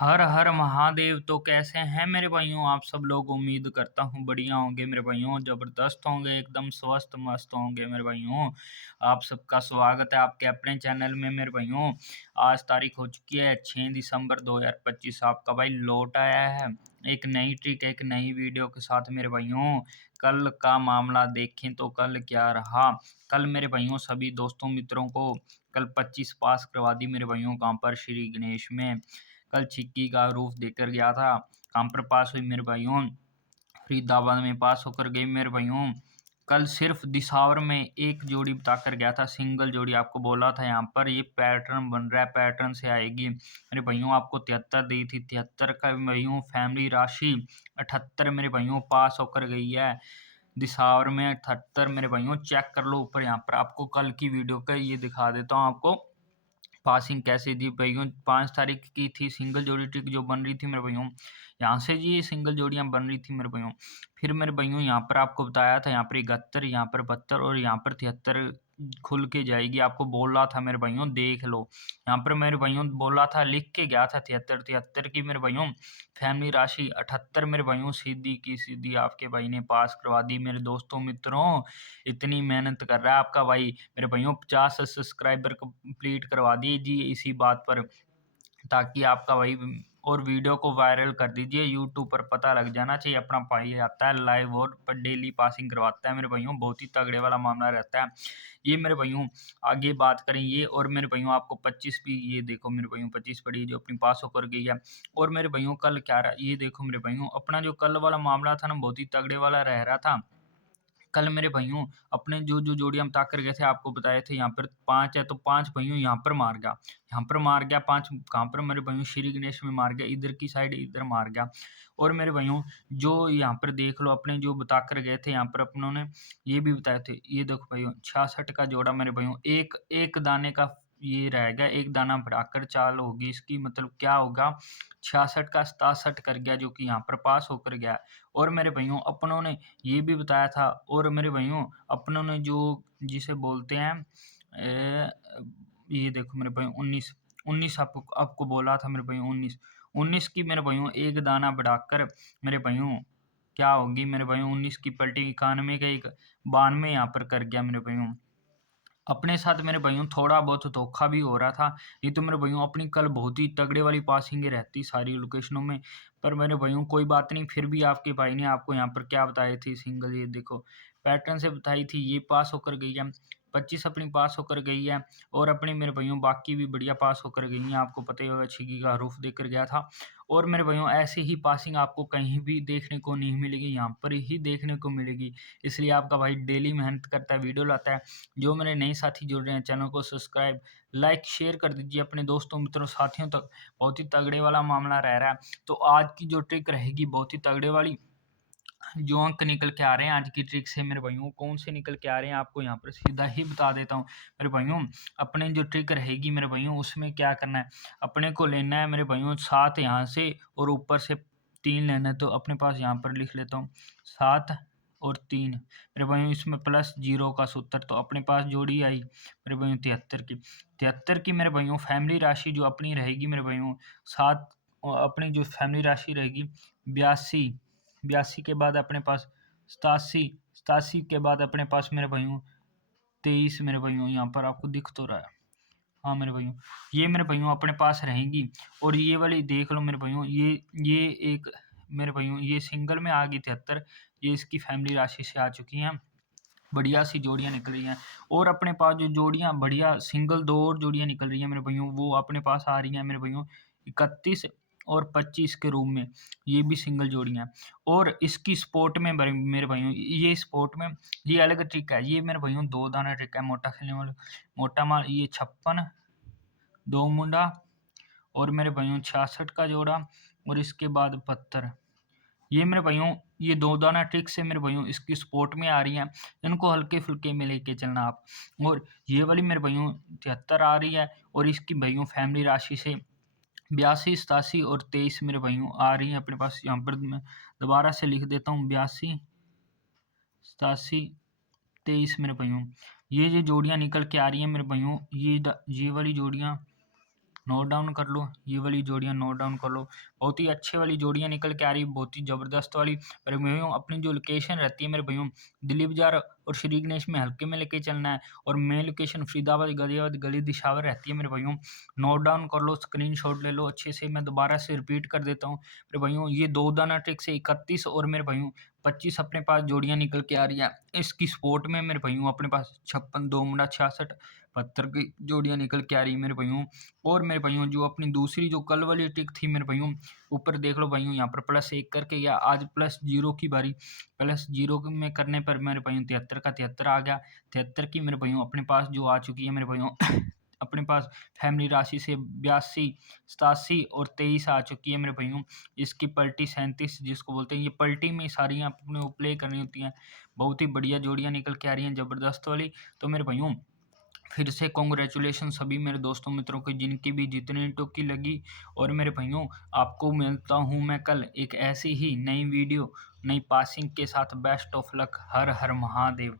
हर हर महादेव। तो कैसे हैं मेरे भाइयों आप सब लोग। उम्मीद करता हूँ बढ़िया होंगे मेरे भाइयों, जबरदस्त होंगे, एकदम स्वस्थ मस्त होंगे मेरे भाइयों। आप सबका स्वागत है आपके अपने चैनल में मेरे भाइयों। आज तारीख हो चुकी है 6 दिसंबर 2025। आपका भाई लौट आया है एक नई ट्रिक एक नई वीडियो के साथ मेरे भाइयों। कल का मामला देखें तो कल क्या रहा। कल मेरे भाइयों सभी दोस्तों मित्रों को कल 25 पास करवा दी मेरे भाइयों। कहाँ पर? श्री गणेश में। कल छिक्की का रूप देकर गया था। कहाँ पर पास हुई मेरे भाइयों? फरीदाबाद में पास होकर गई मेरे भाइयों। कल सिर्फ दिसावर में एक जोड़ी बताकर गया था, सिंगल जोड़ी। आपको बोला था यहाँ पर ये पैटर्न बन रहा है, पैटर्न से आएगी मेरे भाइयों। आपको 73 दी थी, 73 का भाइयों फैमिली राशि 78 मेरे भाइयों पास होकर गई है। दिसावर में 78 मेरे भाइयों, चेक कर लो ऊपर। यहाँ पर आपको कल की वीडियो का ये दिखा देता हूँ आपको पासिंग कैसे दी भाइयों। 5 तारीख की थी सिंगल जोड़ी ट्रिक जो बन रही थी मेरे भाइयों। यहाँ से जी ये सिंगल जोड़ियाँ बन रही थी मेरे भाइयों। फिर मेरे भाइयों यहाँ पर आपको बताया था, यहाँ पर 71, यहाँ पर 72 और यहाँ पर 73 खुल के जाएगी। आपको बोल रहा था मेरे भाइयों देख लो। यहाँ पर मेरे भाइयों बोला था, लिख के गया था 73, 73 की मेरे भाइयों फैमिली राशि 78 मेरे भाइयों। सीधी की सीधी आपके भाई ने पास करवा दी मेरे दोस्तों मित्रों। इतनी मेहनत कर रहा है आपका भाई मेरे भाइयों। 50 सब्सक्राइबर कंप्लीट करवा दीजिए इसी बात पर, ताकि आपका भाई और वीडियो को वायरल कर दीजिए। यूट्यूब पर पता लग जाना चाहिए अपना भाई आता है लाइव और पर डेली पासिंग करवाता है मेरे भाइयों। बहुत ही तगड़े वाला मामला रहता है ये मेरे भाइयों। आगे बात करें ये, और मेरे भाइयों आपको 25 भी ये देखो मेरे भाइयों 25 पड़ी जो अपनी पास होकर गई है। और मेरे भाइयों कल क्या रहा ये देखो मेरे भाइयों। अपना जो कल वाला मामला था ना बहुत ही तगड़े वाला रह रहा था। कल मेरे भाइयों अपने जो जोड़ी हम ताक कर गए थे आपको बताए थे, यहाँ पर 5 है तो 5 भाइयों यहाँ पर मार गया, यहाँ पर मार गया 5। कहाँ पर मेरे भाइयों? श्री गणेश में मार गया, इधर की साइड इधर मार गया। और मेरे भाइयों जो यहाँ पर देख लो अपने जो बता कर गए थे यहाँ पर अपनों ने ये भी बताए थे। ये देखो भाइयों 66 का जोड़ा मेरे भाइयों, एक एक दाने का ये रहेगा, एक दाना बढ़ाकर चाल होगी इसकी, मतलब क्या होगा 66 का 67 कर गया जो कि यहाँ पर पास होकर गया। और मेरे भाइयों अपनों ने ये भी बताया था, और मेरे भाइयों अपनों ने जो जिसे बोलते हैं ये देखो मेरे भाइयों 19 19 आपको आपको बोला था मेरे भाइयों 19 19 की मेरे भाइयों एक दाना बढ़ाकर मेरे भाइयों क्या होगी मेरे भाइयों 19 की पलटी 91 का एक 92 यहाँ पर कर गया मेरे भाइयों। अपने साथ मेरे भाइयों थोड़ा बहुत धोखा भी हो रहा था। ये तो मेरे भाइयों अपनी कल बहुत ही तगड़े वाली पासिंगें रहती सारी लोकेशनों में। पर मेरे भाइयों कोई बात नहीं, फिर भी आपके भाई ने आपको यहाँ पर क्या बताई थी सिंगल, ये देखो पैटर्न से बताई थी, ये पास होकर गई है। 25 अपनी पास होकर गई है। और अपनी मेरे भाइयों बाकी भी बढ़िया पास होकर गई हैं। आपको पता ही होगा छिगी का रूफ देकर गया था। और मेरे भाइयों ऐसे ही पासिंग आपको कहीं भी देखने को नहीं मिलेगी, यहाँ पर ही देखने को मिलेगी। इसलिए आपका भाई डेली मेहनत करता है, वीडियो लाता है। जो मेरे नए साथी जुड़ रहे हैं चैनल को सब्सक्राइब लाइक शेयर कर दीजिए अपने दोस्तों मित्रों साथियों तक। बहुत ही तगड़े वाला मामला रह रहा है। तो आज की जो ट्रिक रहेगी बहुत ही तगड़े वाली, जो अंक निकल के आ रहे हैं आज की ट्रिक से मेरे भाइयों कौन से निकल के आ रहे हैं आपको यहाँ पर सीधा ही बता देता हूँ मेरे भाइयों। अपने जो ट्रिक रहेगी मेरे भाइयों उसमें क्या करना है, अपने को लेना है मेरे भाइयों 7 यहाँ से और ऊपर से 3 लेना है। तो अपने पास यहाँ पर लिख लेता हूँ 7 और 3 मेरे भाइयों, इसमें प्लस 0 का सूत्र। तो अपने पास जोड़ी आई मेरे भाइयों 73 की, 73 की मेरे भाइयों फैमिली राशि जो अपनी रहेगी मेरे भाइयों 7। अपनी जो फैमिली राशि रहेगी 82, 82 के बाद अपने पास 87, 87 के बाद अपने पास मेरे भाइयों 23 मेरे भाइयों, यहाँ पर आपको दिख तो रहा है। हाँ मेरे भाइयों ये मेरे भाइयों अपने पास रहेंगी। और ये वाली देख लो मेरे भाइयों, ये एक मेरे भाइयों ये सिंगल में आ गई 73, ये इसकी फैमिली राशि से आ चुकी हैं। बढ़िया सी जोड़ियाँ निकल रही हैं। और अपने पास जो जोड़ियाँ बढ़िया सिंगल 2 और जोड़ियाँ निकल रही हैं मेरे भाइयों, वो अपने पास आ रही हैं मेरे भाइयों 31 और 25 के रूप में। ये भी सिंगल जोड़ियाँ हैं। और इसकी स्पोर्ट में मेरे भाइयों ये स्पोर्ट में ये अलग ट्रिक है। ये मेरे भाइयों 2 दाना ट्रिक है मोटा खेलने वाला, मोटा माल ये 56 2 मुंडा और मेरे भाइयों 66 का जोड़ा और इसके बाद 72। ये मेरे भाइयों ये 2 दाना ट्रिक से मेरे भाइयों इसकी सपोर्ट में आ रही हैं। इनको हल्के-फुल्के में लेके चलना आप। और ये वाली मेरे भाइयों 73 आ रही है और इसकी भाइयों फैमिली राशि से 82, 87 और 23 मेरे भाइयों आ रही हैं अपने पास। यहाँ पर मैं दोबारा से लिख देता हूँ 82, 87, 23 मेरे भाइयों। ये जो जोड़ियाँ निकल के आ रही हैं मेरे भाइयों ये वाली जोड़ियाँ नोट डाउन कर लो, ये वाली जोड़ियाँ नोट डाउन कर लो। बहुत ही अच्छे वाली जोड़ियाँ निकल के आ रही है, बहुत ही ज़बरदस्त वाली। मेरे भइयों अपनी जो लोकेशन रहती है मेरे भइयों, दिल्ली बाज़ार और श्री गणेश में हल्के में लेके चलना है, और मेन लोकेशन फरीदाबाद, गाज़ियाबाद गली दिशावर रहती है मेरे भइयों। नोट डाउन कर लो, स्क्रीनशॉट ले लो अच्छे से। मैं दोबारा से रिपीट कर देता हूँ मेरे भइयों, ये 2 दाना ट्रिक से 31 और मेरे भइयों 25 अपने पास जोड़ियाँ निकल के आ रही हैं। इसकी सपोर्ट में मेरे भइयों अपने पास 56, 2 मुड़ा 66, 72 की जोड़ियाँ निकल के आ रही है मेरे भइयों। और मेरे भइयों जो अपनी दूसरी जो कल वाली ट्रिक थी मेरे भइयों, ऊपर देख लो भइयों, यहाँ पर +1 करके गया, आज +0 की बारी। +0 में करने पर मेरे भइयों 73 का 73 आ गया। 73 की मेरे भइयों अपने पास जो आ चुकी है मेरे भइयों अपने पास फैमिली राशि से 82, 87 और 23 आ चुकी है मेरे भइयों। इसकी पलटी 37 जिसको बोलते हैं, ये पलटी में सारी अपने को प्ले करनी होती हैं। बहुत ही बढ़िया जोड़ियाँ निकल के आ रही हैं, ज़बरदस्त वाली। तो मेरे भइयों फिर से कांग्रेचुलेशन सभी मेरे दोस्तों मित्रों को जिनकी भी जितनी टुक्की लगी। और मेरे भाइयों आपको मिलता हूँ मैं कल एक ऐसी ही नई वीडियो, नई पासिंग के साथ। Best of luck. Her her Mahadev.